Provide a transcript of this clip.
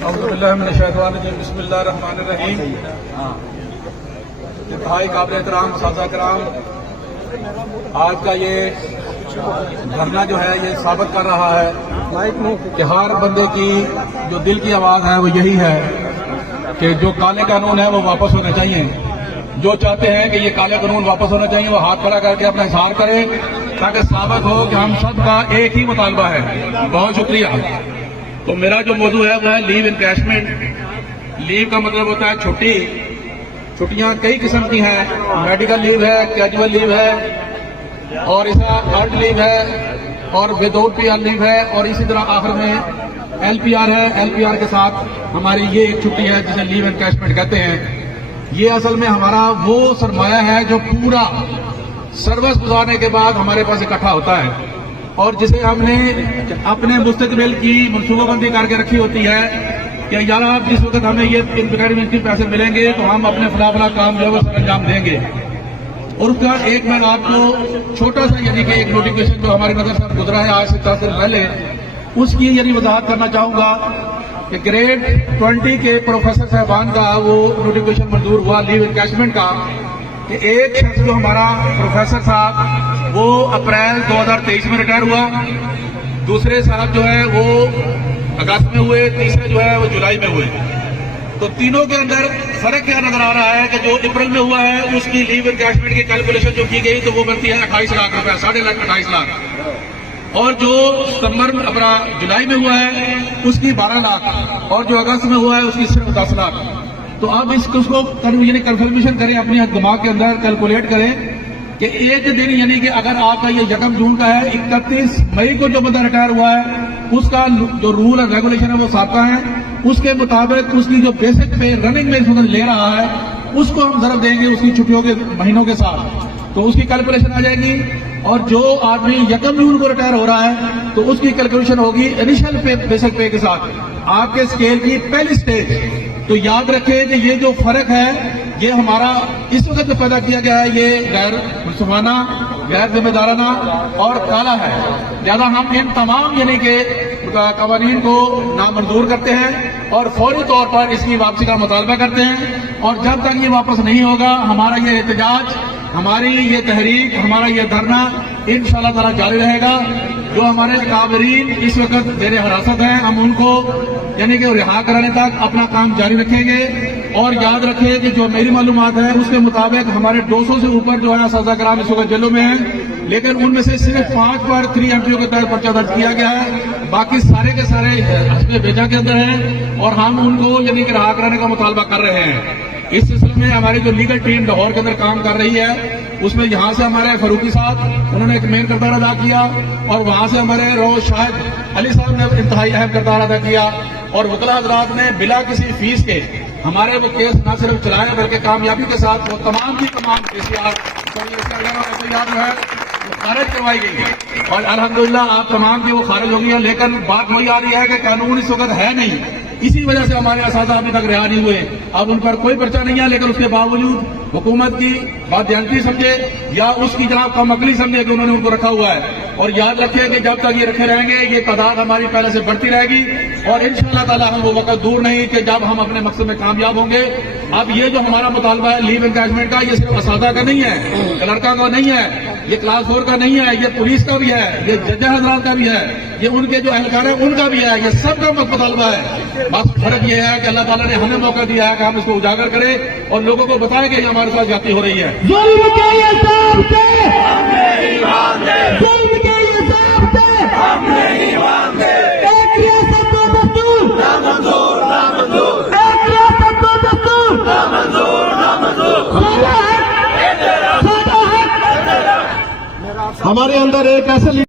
बिस्मिल्लाहिर्रहमानिर्रहीम। इंतहाई काबिल एहतराम असातिज़ा किराम, आज का ये धरना जो है ये साबित कर रहा है कि हर बंदे की जो दिल की आवाज़ है वो यही है कि जो काले कानून है वो वापस होने चाहिए। जो चाहते हैं कि ये काले कानून वापस होने चाहिए वो हाथ खड़ा करके अपना इज़हार करें ताकि साबित हो कि हम सब का एक ही मुतालबा है। बहुत शुक्रिया। तो मेरा जो मौजू है वो है लीव इनकैशमेंट। लीव का मतलब होता है छुट्टी। छुट्टियां कई किस्म की हैं, मेडिकल लीव है, कैजुअल लीव है और इसका अर्ड लीव है और विदाउट पीआर लीव है और इसी तरह आखिर में एलपीआर है। एलपीआर के साथ हमारी ये एक छुट्टी है जिसे लीव इनकैशमेंट कहते हैं। ये असल में हमारा वो सरमाया है जो पूरा सर्विस गुजारने के बाद हमारे पास इकट्ठा होता है और जिसे हमने अपने मुस्तकबिल की मनसूबाबंदी करके रखी होती है कि यार आप जिस वक्त हमें ये इनकैशमेंट के पैसे मिलेंगे तो हम अपने फला काम जो है वो अंजाम देंगे। और उसका एक मैं आपको छोटा सा यानी कि एक नोटिफिकेशन जो हमारी नजर से गुजरा है आज से 10 दिन पहले, उसकी यानी वजाहत करना चाहूंगा कि ग्रेड 20 के प्रोफेसर साहबान का वो नोटिफिकेशन मंजूर हुआ लीव इनकैशमेंट का कि एक शख्स जो हमारा प्रोफेसर साहब वो अप्रैल 2023 में रिटायर हुआ, दूसरे साहब जो है वो अगस्त में हुए, तीसरे जो है वो जुलाई में हुए। तो तीनों के अंदर फर्क क्या नजर आ रहा है कि जो अप्रैल में हुआ है उसकी लीव इनकैशमेंट की कैलकुलेशन जो की गई तो वो बनती है 28 लाख रुपया, 28.5 लाख, और जो सितंबर में अपना जुलाई में हुआ है उसकी 12 लाख और जो अगस्त में हुआ है उसकी सिर्फ 10 लाख। तो अब इसको यानी कंफर्मेशन करें, अपने दिमाग के अंदर कैलकुलेट करें कि एक दिन यानी कि अगर आपका ये 1 जून का है, 31 मई को जो बंदा रिटायर हुआ है उसका जो रूल और रेगुलेशन है वो साका है, उसके मुताबिक उसकी जो बेसिक पे रनिंग में ले रहा है उसको हम जरूर देंगे उसकी छुट्टियों के महीनों के साथ, तो उसकी कैलकुलेशन आ जाएगी। और जो आदमी 1 जून को रिटायर हो रहा है तो उसकी कैलकुलेशन होगी इनिशियल पे बेसिक पे के साथ आपके स्केल की पहली स्टेज। तो याद रखें कि ये जो फर्क है ये हमारा इस वक्त जो पैदा किया गया है ये गैर मुसलमाना, गैर जिम्मेदाराना और काला है। लिहाजा हम इन तमाम यानी के कवानीन को नामंजूर करते हैं और फौरी तौर पर इसकी वापसी का मुतालबा करते हैं। और जब तक ये वापस नहीं होगा हमारा ये एहतजाज, हमारी ये तहरीक, हमारा ये धरना इंशाअल्लाह ताला जारी रहेगा। जो हमारे काबरीन इस वक्त जेर हिरासत हैं हम उनको यानी कि रिहा कराने तक अपना काम जारी रखेंगे। और याद रखें कि जो मेरी मालूमात है उसके मुताबिक हमारे 200 से ऊपर जो है साजा कराम इस वक्त जेलों में है, लेकिन उनमें से सिर्फ 5 पर 3 एमपीओ के तहत पर्चा दर्ज किया गया है, बाकी सारे के सारे हस्बे बेजा के अंदर हैं और हम उनको यानी कि रिहा कराने का मुतालबा कर रहे हैं। इस सिलसिले में हमारी जो लीगल टीम लाहौर के अंदर काम कर रही है उसमें यहाँ से हमारे फरूकी साहब उन्होंने एक मेन किरदार अदा किया और वहां से हमारे रोज शाहिद अली साहब ने इंतहाई अहम किरदार अदा किया और वकला हजरात ने बिला किसी फीस के हमारे वो केस न सिर्फ चलाए बल्कि कामयाबी के साथ वो तमाम की तमाम केसीआर खारिज करवाई गई है और अल्हम्दुलिल्लाह आप तमाम की वो खारिज हो गई है। लेकिन बात वही आ रही है कि कानून इस वक्त है नहीं, इसी वजह से हमारे असातिज़ा अभी तक रिहा नहीं हुए। अब उन पर कोई पर्चा नहीं है लेकिन उसके बावजूद हुकूमत की बादयांती समझे या उसकी जनाब कम अकली समझे कि उन्होंने उनको रखा हुआ है। और याद रखिए कि जब तक ये रखे रहेंगे ये तादाद हमारी पहले से बढ़ती रहेगी और इंशाअल्लाह ताला हम वो वक्त दूर नहीं कि जब हम अपने मकसद में कामयाब होंगे। अब ये जो हमारा मुतालबा है लीव इनकैशमेंट का ये सिर्फ असातिज़ा का नहीं है, लड़का का नहीं है, ये क्लास 4 का नहीं है, ये पुलिस का भी है, ये जज हजरात का भी है, ये उनके जो एहलकार है उनका भी है, ये सबका मुतालबा है। बस फर्क ये है कि अल्लाह ताला ने हमें मौका दिया है कि हम इसको उजागर करें और लोगों को बताएं कि हमारे साथ ज्यादती हो रही है। जुल्म के हिसाब से हम नहीं मानते, जुल्म के हिसाब से हम नहीं मानते। एक रियासत दो दस्तूर नामंजूर, नामंजूर। एक रियासत दो दस्तूर नामंजूर, नामंजूर। हमारे अंदर एक ऐसे